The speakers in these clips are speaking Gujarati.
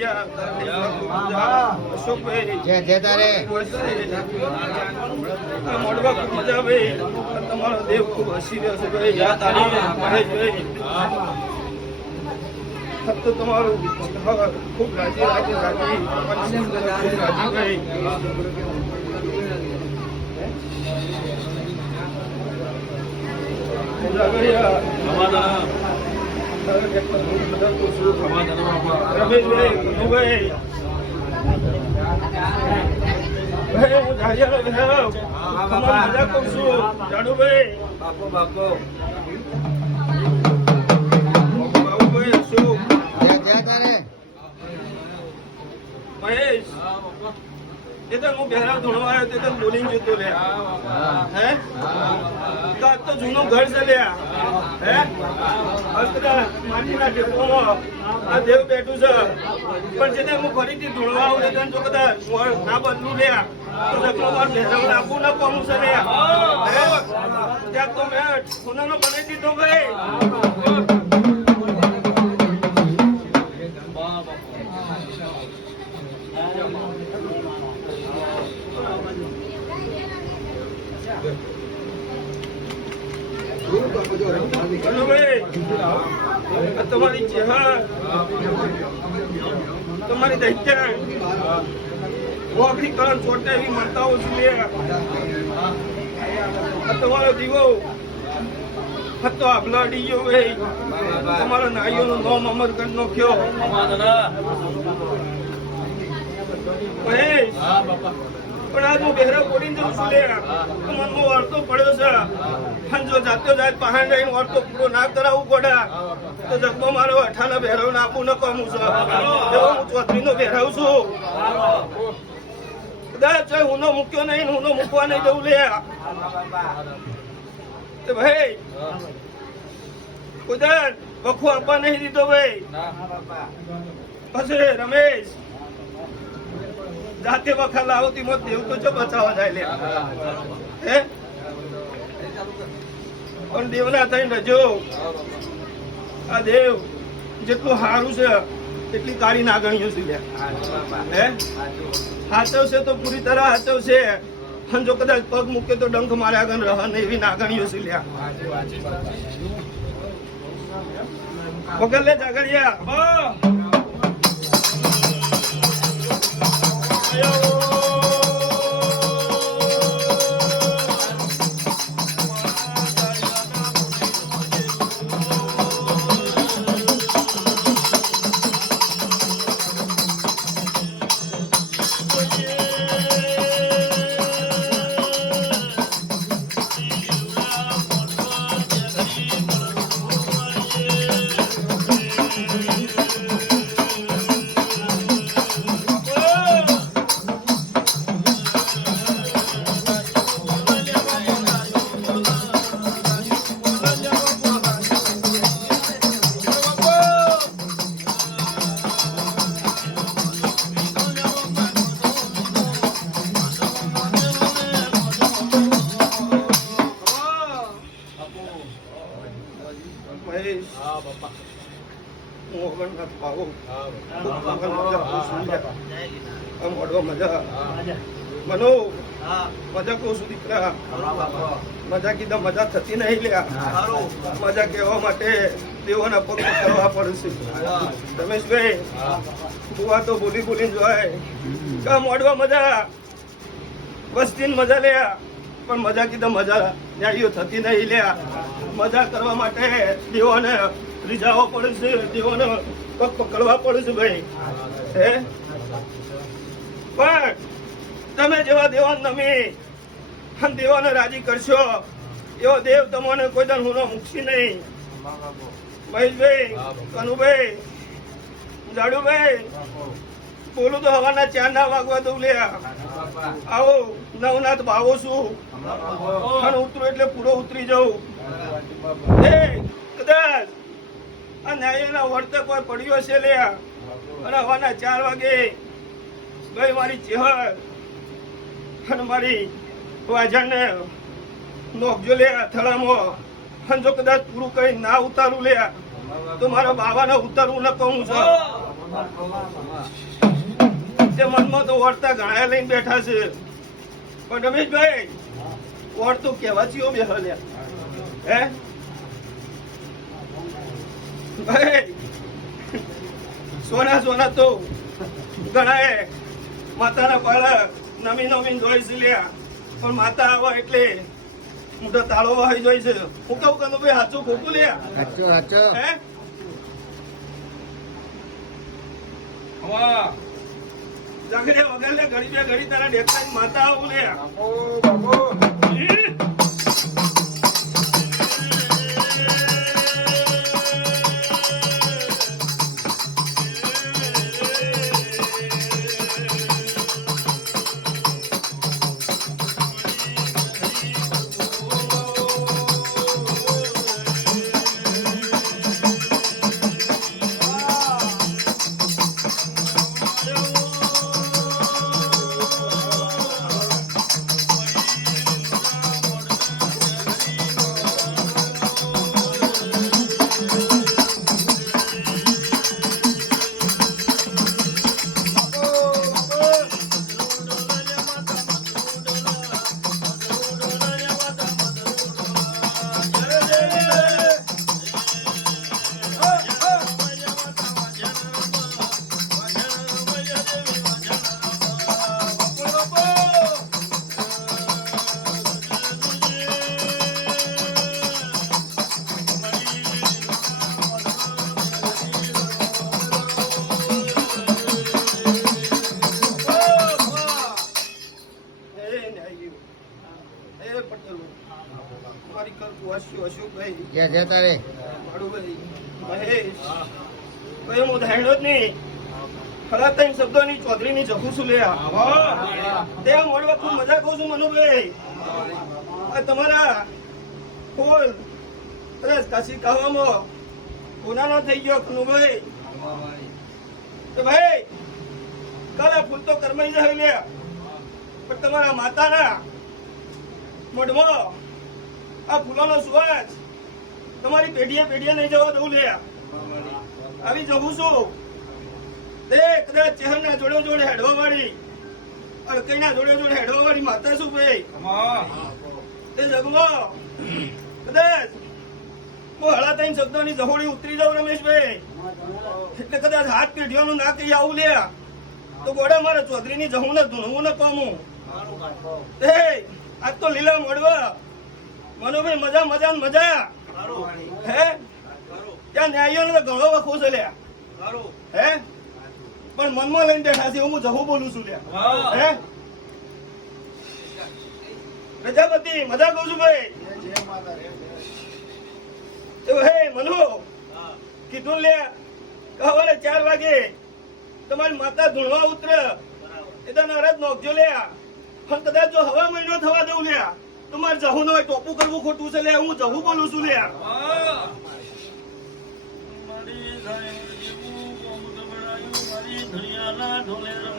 અમારી અઢાર આલમ જાગડિયા અશોકભાઈ જે જે તારે મોડવા ખૂબ મજા ભાઈ તમારો દેવ ખૂબ હસી રહ્યો છે. ભાઈ મહેશભાઈ ફક્ત તમારું ખૂબ રાજી રાજી રાજી. રાજી ભાઈ બાપો બાપો જે તારે. મહેશ. તો હું બહેરા ધૂણવા આવ્યો, તે તો બોલીને જતો લે હે? તો આજ તો જૂનું ઘર છે હે? અંતરા માટી ના ટેપોમાં આ દેવ બેઠું છે. પણ જેને હું ફરીથી ધૂણવા આવું ને જો કદાચ ના બદલું લ્યા. તો જગનો માર બહેરાવને આપવું ના પામું છે હે? ત્યાં તો મેં સોનાનો બનાવી દીધો ભાઈ ચોટા એવી મળતાઓ છું તમારો દીવો આ તો આભલા અડી ગયો ભાઈ તમારો નાઈઓનો નોમ અમર કરી નાખ્યો મહેશ. પણ આજ હું બહેરા કોડી જઉં છું લે મનમાં વાર્તો પડ્યો છે. અને જો જાતો જાત પહાણ જઈને વાર્તો પૂરો ના કરાવવું પડે. તો જગમો મારો અઠાના ભેરવ આપવું ન કમું છું. એવો હું ચોત્રી નો બહેરાવ છું. કદાચ હુંનો મૂક્યો નહીં હુનો મૂકવા નહીં જવું લે. ભાઈ કુદર વખો આપવા નહીં દીધો ભાઈ. પછી રમેશ. જાતે વખા લાવતી મત દેવ તો જો બચાવવા જાય લે. હે? પણ દેવના થઈને રજો. આ દેવ, જેટલું સારું છે એટલી કાળી નાગણીઓ છે હે? હાચવશે તો પૂરી તરહ હાચવશે. અને જો કદાચ પગ મૂકે તો ડંખ માર્યા આગળ રહ ને એવી નાગણીઓ છે લ્યા. વગર લે જાગડિયા મહેશ. હું અગરનાથ પાવો ખૂબ અગર મજા મનો મજા કહું છું દીકરા. મજા કીધા મજા થતી નહીં લ્યા. મજા કહેવા માટે દેવોના પગ કરવા પડશે રમેશભાઈ બુવા તો બોલી બોલી જોય કામ મોડવા મજા. વસ્તીન મજા લ્યા. પણ મજા કીધા મજા. ન્યાયીઓ થતી નહીં લ્યા. મજા કરવા માટે દેવોને રીઝાવો પડે છે દેવોને પગ પકડવા પડે છે ભાઈ. હે? પણ તમે જેવા દેવાન નમી દેવાને રાજી કરશો એવો દેવ તમને કોઈ દર હુનો મૂકશી નહીં. મહેશભાઈ કનુભાઈ જાડુભાઈ બોલું તો હવાના ચાર ના વાગવા દઉં લે. આવો નવનાથ ભાવો છું. અને ઉતરું એટલે પૂરો ઉતરી જાઉં. કદાચ આ ન્યાયના વર્તક કોઈ પડ્યો છે લે અને ચાર વાગે ભાઈ મારી ચેહર. અને મારી વાજણને નોકજો લે અથડામાં. અને જો કદાચ પૂરું કરી ના ઉતારું લે તો મારા બાવાને ઉતારવું ન કહું છું. તે મનમાં તો વર્તા ઘણા લઈને બેઠા છે. પણ રમેશભાઈ વળ તો ચિયો બે હલ્યા હે? સોના સોના તો ઘણા માતાના પાળ નમી નમી જોઈ છે લ્યા. પણ માતા આવો એટલે મોટો તાળો આવી જોઈ છે. હું કેવું કનું ભાઈ હાચું ખોટું લ્યા. સાચો સાચો હે? વાહ. જગડે વગર લે ઘડી બે ઘડી તારા દેખાય માતા આવું લે મારી કરતું હસ્યું અશોકભાઈ જે છે તારે? મહેશ. ભાઈ હું ધાયણો જ નહીં. ખરા ત્રણ શબ્દોની ચૌધરીની જખું છું લ્યા તે મળવા ખૂબ મજા કહું છું મનુભાઈ. આ તમારા ફૂલ અરે કાશી કહેવામાં ગુનાનો થઈ ગયો કનુભાઈ તો ભાઈ કાલે ફૂલ તો કરમાઈ જાય લ્યા પણ તમારા માતાના મોઢમાં. આ ફૂલોનો સુવાસ. તમારી પેઢીએ પેઢીએ નહીં જવા દઉં લે. આવી જવું છું. તે કદાચ ચહેરના જોડે જોડે હેડવા વાળી અડકઈના જોડે જોડે હેડવા વાળી માતા શું ભાઈ તે જગવો કદાચ હું હળા ત્રણ શબ્દોની જહોળી ઉતરી જાઉં, રમેશભાઈ. એટલે કદાચ હાથ પેઢીઓનું ના કહી આવું લે. તો ગોડા મારે ચૌધરીની જહું ને ધૂણવું ને પામું. એ આજ તો લીલા મોડવા મનુભાઈ મજા મજા ને મજા. હે? ત્યાં ન્યાયીઓને તો ઘણો વખો છે લ્યા. હે? પણ મનમાં લઈને બેઠા છે હું જહું બોલું છું લ્યા. હે. પ્રજાપતિ મજા કહું છું ભાઈ. તો હે મનુ કીધું લે સવારે ચાર વાગે તમારી માતા ધૂણવા ઉતરે. એ તો નરદ નોખજો લ્યા. પણ કદાચ જો હવા મહિનો થવા દઉં ને, તો મારે જવું ન હોય ટોપું કરવું ખોટું છે લે, હું જવું બોલું છું લ્યા એ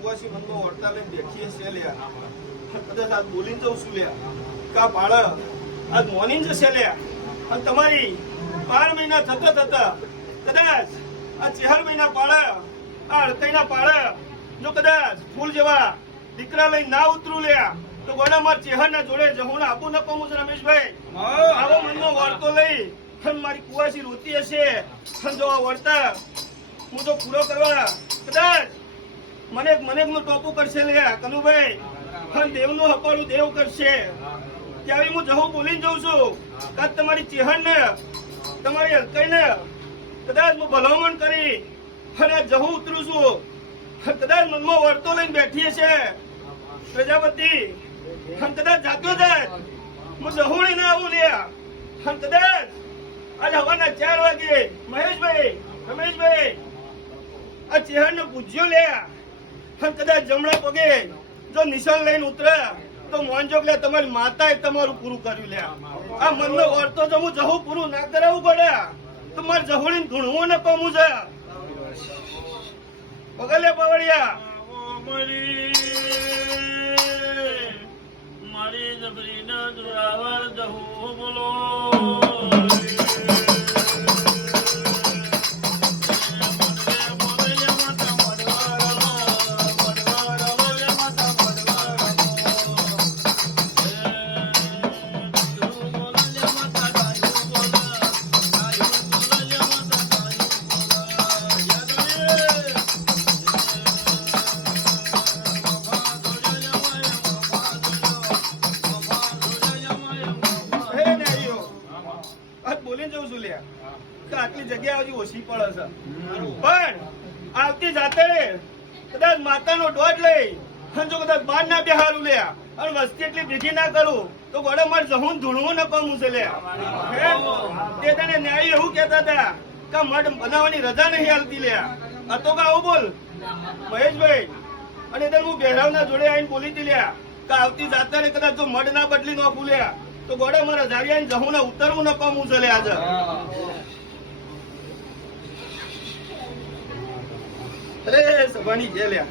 કુવાસી મનમાં વળતા લઈને બેઠી હશે લ્યા કદાચ આજ બોલીને જઉં છું લ્યા કા બાળ આજ મોર્નિંગ જશે લ્યા અને તમારી બાર મહિના થતા થતા કદાચ આ ચાર મહિના પાડા આ અડતાઈના પાડા જો કદાચ ફૂલ જેવા દીકરા લઈને ના ઉતરું લ્યા તો ગોડા માર ચેહરના જોડે જહું આપું ન કહું છું રમેશભાઈ. આવો મનમાં વાર્તો લઈ અને મારી કુવાસી રોતી હશે. અને જો આ વળતા હું તો પૂરો કરવા કદાચ મને મને નું ટોપું કરશે લે કનુભાઈ. અને દેવનું હપાડું દેવ કરશે. ત્યારે હું જહું બોલીને જઉં છું. કદાચ તમારી ચેહન ને, તમારી હલકાઈ ને, કદાચ હું ભલામણ કરી અને જહું ઉતરું છું. કદાચ મનમાં વર્તો લઈને બેઠી હશે. પ્રજાપતિ, અને કદાચ જાતો જાય. હું જહું લઈને આવું લે. અને કદાચ આજ હવાના ચાર વાગે મહેશભાઈ, રમેશભાઈ, આ ચેહરને પૂછ્યો લે. અને કદાચ જમણા પગે જો નિશાન લઈને ઉતર્યા તો મોનજો લે તમારી માતાએ તમારું પૂરું કર્યું લે. આ મનનો વર્તો જો હું જહું પૂરું ના કરાવવું પડે, તો મારે જહોડીને ધૂણવું ને પામું છે. પગલે પવડિયા. મારી જબરીના જોરાવર જહું બોલો. બોલીને જઉં છું આટલી જગ્યા હજી ઓછી પડે છે. પણ આવતી જાતે કદાચ માતાનો દોઢ લઈ અને જો કદાચ બાર ના બેહારું લ્યા અને વસ્તી એટલી ભેગી ના કરું તો ગોડે મારે જહું ધૂણવું ન પામું છે લ્યા તે તને ન્યાય એવું કહેતા હતા કે મઢ બનાવવાની રજા નહીં હાલતી લ્યા આ તો કા આવું બોલ? મહેશભાઈ અને તેને હું બેરાવના જોડે આવીને બોલી હતી લ્યા કે આવતી જાતે કદાચ જો મઢ ના બદલી ન ભૂલ્યા તો ગોડા મારા ધારિયા જહું ને ઉતરવું ન પામું છે લે આજે. અરે સભાની જે લ્યા